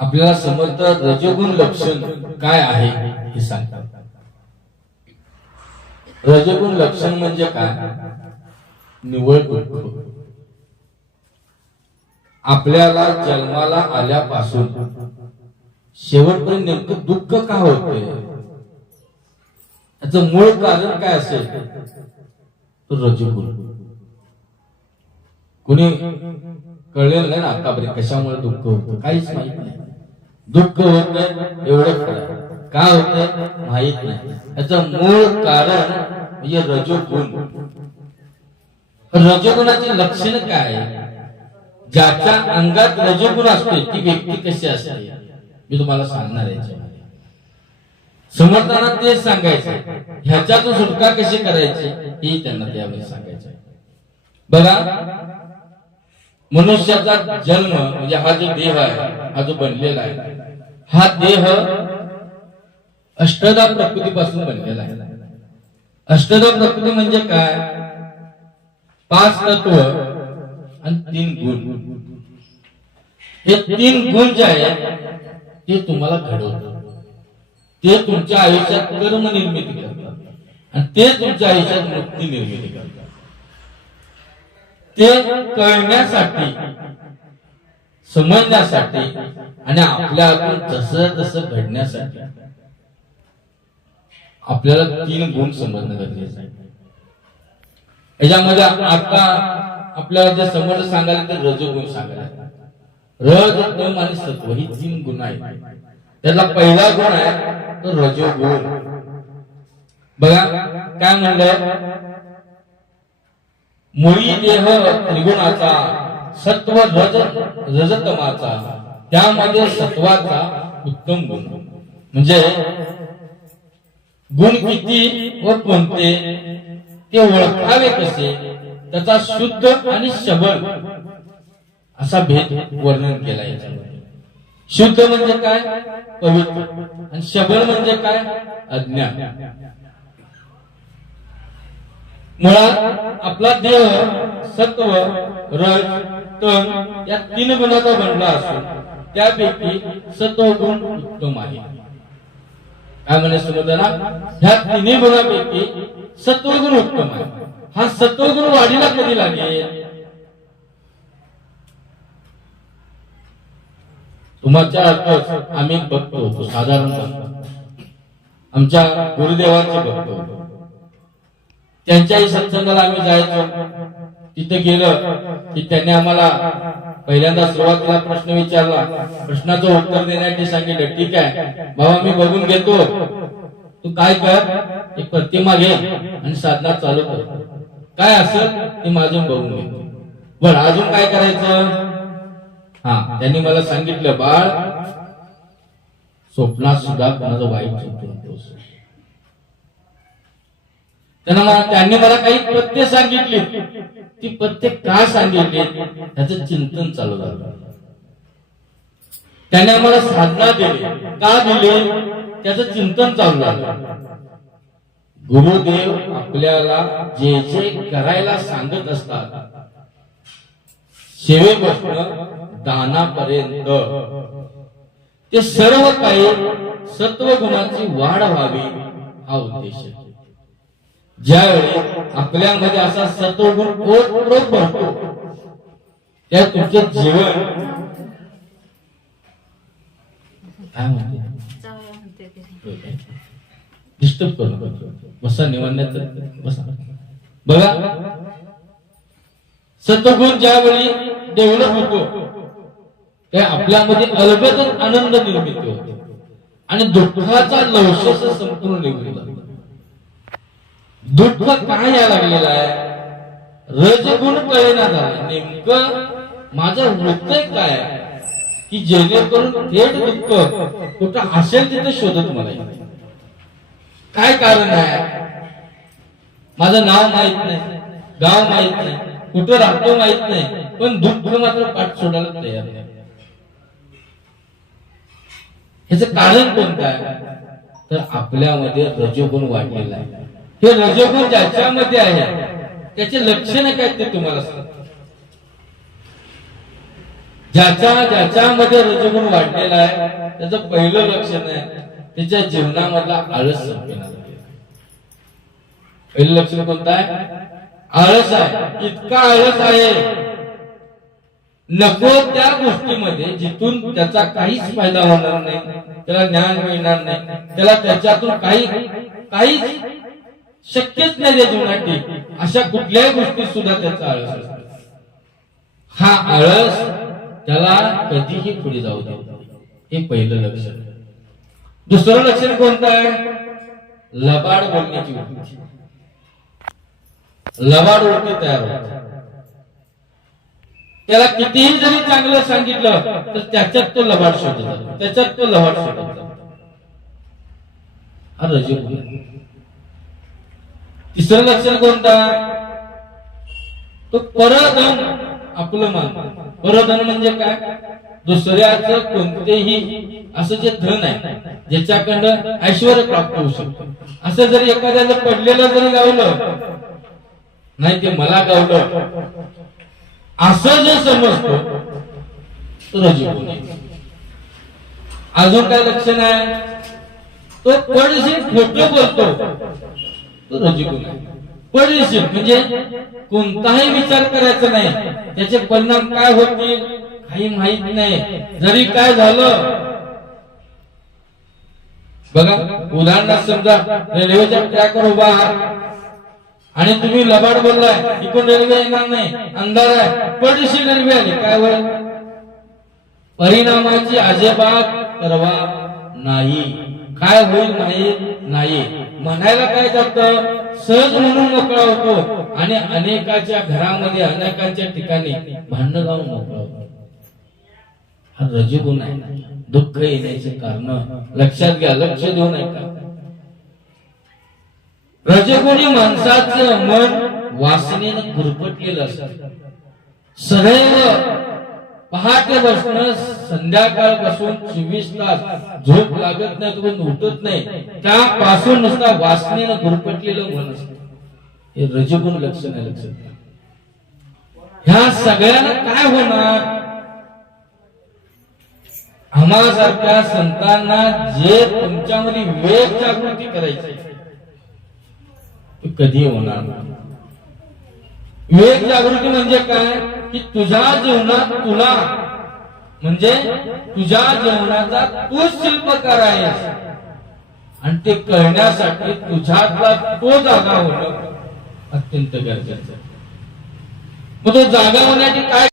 आपल्याला समजतं रजोगुण लक्षण काय आहे हे सांगतात. रजोगुण लक्षण म्हणजे काय? निव्वळ दुःख. आपल्याला जन्माला आल्यापासून शेवटपर्यंत नेमकं दुःख का होतंय, याचं मूळ कारण काय असेल तो रजोगुण. कुणी कळलेलं नाही ना आतापर्यंत कशामुळे दुःख होतं, काहीच माहित नाही. दुःख होत एवढं खरं, का होत माहित नाही. याचं मूळ कारण म्हणजे रजोगुण. रजोगुणाचे लक्षण काय? ज्याच्या अंगात रजोगुण असते ती व्यक्ती कशी असते मी तुम्हाला सांगणार आहे. समर्थांना तेच सांगायचं, ह्याच्यातून सुटका कशी करायची हे त्यांना त्यावेळी सांगायचं. बघा, मनुष्याचा जन्म म्हणजे हा जो देह आहे, हा जो बनलेला आहे, हा देह अष्टधा प्रकृतीपासून बनलेला आहे. अष्टधा प्रकृती म्हणजे काय? 5 तत्व आणि 3 गुण. हे 3 गुण जे आहे ते तुम्हाला घडवतात, ते तुमच्या आयुष्यात कर्म निर्मिती करतात आणि ते तुमच्या आयुष्यात मुक्ती निर्मिती करतात. ते कळण्यासाठी, समजण्यासाठी आणि आपल्या हातून तसं घडण्यासाठी आपल्याला 3 गुण समजणं गरजेचं आहे. याच्यामध्ये आता आपल्याला जे समोर सांगायला तर रजोगुण सांगायला. रज, तम आणि सत्व ही 3 गुण आहेत. त्यातला पहिला गुण आहे तो रजोगुण. बघा काय म्हणलंय, मुळी देह त्रिगुणाचा, सत्व रजतमाचा, त्यामध्ये सत्वाचा उत्तम गुण. म्हणजे गुण किती व कोणते ते ओळखावे कसे, त्याचा शुद्ध आणि सबळ असा भेद वर्णन केला याच्यामध्ये. शुद्ध म्हणजे काय? पवित्र. आणि सबळ म्हणजे काय? अज्ञान. मुळात आपला देह सत्व, रज, तम या 3 गुणाचा बनला असून त्यापैकी सत्वगुण उत्तम आहे. काय म्हणायचं समजलं? ह्या 3 गुणापैकी सत्वगुण उत्तम आहे. हा सत्वगुण वाढीला कधी लागेल? तुमच्या अर्थ आम्ही बघतो, साधारण आमच्या गुरुदेवांचे बघतो, त्यांच्याही सत्संगाला आम्ही जायचो. तिथे गेलं की त्यांनी आम्हाला पहिल्यांदा सुरुवातीला प्रश्न विचारला, प्रश्नाचं उत्तर देण्यासाठी सांगितलं, ठीक आहे बाबा मी बघून घेतो, तू काय कर, एक प्रतिमा घे आणि साधना चालू कर, काय असेल ते माझून बघून घे. बरं अजून काय करायचं? त्यांनी मला सांगितलं, बाळ स्वप्नात सुद्धा कोणाचं वाईट स्वप्न नकोस. त्यांनी मला काही पथ्य सांगितली, ती पथ्य का सांगितली त्याचं चिंतन चालू झालं. त्याने आम्हाला साधना दिली, का दिली त्याचं चिंतन चालू झालं. गुरुदेव आपल्याला जे जे करायला सांगत असतात, सेवेपासून दानापर्यंत, ते सर्व काही सत्वगुणाची वाढ व्हावी हा उद्देश आहे. ज्यावेळी आपल्यामध्ये असा सत्वगुण ओतप्रोत भरतो, त्या तुमचे जीवन काय म्हणते डिस्टर्ब करू, बसा निवडण्यात बसा. बघा सत्वगुण ज्यावेळी डेव्हलप होतो त्या आपल्यामध्ये अलगदच आनंद निर्मिती होतो आणि दुःखाचा लवशेष संपूर्ण निघून जातो. दुःख काय या लागलेला आहे? रजगुण कळेना झाला. नेमकं माझं होतंय काय की जेणेकरून थेट दुःख कुठं असेल तिथे शोधत मला येते. काय कारण आहे? माझं नाव माहित नाही, गाव माहित नाही, कुठं राहतो माहित नाही, पण दुःख मात्र पाठ सोडायला तयार नाही. ह्याचं कारण कोणतं आहे? तर आपल्यामध्ये रजोगुण वाढलेला आहे. हे रजोगुण ज्याच्यामध्ये आहे त्याचे लक्षण काय ते तुम्हाला सांगतो. ज्याच्यामध्ये रजोगुण वाढलेला आहे त्याचं पहिलं लक्षण आहे त्याच्या जीवनामधला आळस संपणार. पहिलं लक्षण कोणतं आहे? आळस आहे. इतका आळस आहे नको त्या गोष्टीमध्ये जिथून त्याचा काहीच फायदा होणार नाही, त्याला ज्ञान मिळणार नाही, त्याला त्याच्यातून काहीच शक्यच नाही त्या जीवनात, अशा कुठल्याही गोष्टीत सुद्धा त्याचा आळस असतो. हा आळस त्याला कधीही पुढे जाऊ दे. हे पहिलं लक्षण. दुसरं लक्षण कोणतं आहे? लबाड बोलण्याची वृत्ती. लबाड वृत्ती तयार होते. त्याला कितीही जरी चांगलं सांगितलं तर त्याच्यात तो लबाड शोधत जातो, त्याच्यात तो लबाड शोधत जातो. हा रजोगुण. तिसरं लक्षण कोणता? तो परधन आपलं मान. परधन म्हणजे काय? दुसऱ्याचं कोणतेही असं जे धन आहे ज्याच्याकडं ऐश्वर्य प्राप्त होऊ शकतं, असं जरी एखाद्याला पडलेलं जरी गावलं नाही ते मला गावलं असं जे समजतो तो रजोगुण आहे. अजून काय लक्षण आहे? तो पडशील खोटं बोलतो तो रजोगुण आहे. पडशील म्हणजे कोणताही विचार करायचा नाही, त्याचे परिणाम काय होतील काही माहित नाही, जरी काय झालं. बघा उदाहरणार्थ समजा रेल्वेच्या ट्रॅकवर उभा आहात आणि तुम्ही लबाड बोललाय, इकडून रेल्वे येणार नाही, अंधार आहे, पडशील रेल्वे आली, काय होईल? परिणामाची अजिबात पर्वा नाही. काय होईल नाही म्हणायला काय जातं, सहज म्हणून मोकळा होतो आणि अनेकाच्या घरामध्ये अनेकांच्या ठिकाणी भांडण लावून मोकळा होतो. हा रजोगुण आहे. दुःख येण्याचे कारण लक्षात घ्या, लक्ष देऊ नका. रजोगुणी माणसाचं मन वासनेनं गुरफटलेलं असतं. सदैव पहाटे बसणं संध्याकाळपासून 24 तास झोप लागत नाही, तुम्ही उठत नाही, त्यापासून नुसता वासनेनं गुरफटलेलं मन असतं. हे रजोगुण लक्षण आहे. लक्षात ह्या सगळ्यांना काय होणार? आम्हासारख्या संतांना जे तुमच्यामध्ये विवेक जागृती करायची कधी होणार नाही. विवेक जागृती म्हणजे काय? की तुझ्या जीवनात तुला म्हणजे तुझ्या जीवनाचा तूच शिल्पकार आहेस आणि ते कळण्यासाठी तुझ्यातला तो जागा होणं अत्यंत गरजेचं आहे. मग तो जागा होण्याची काय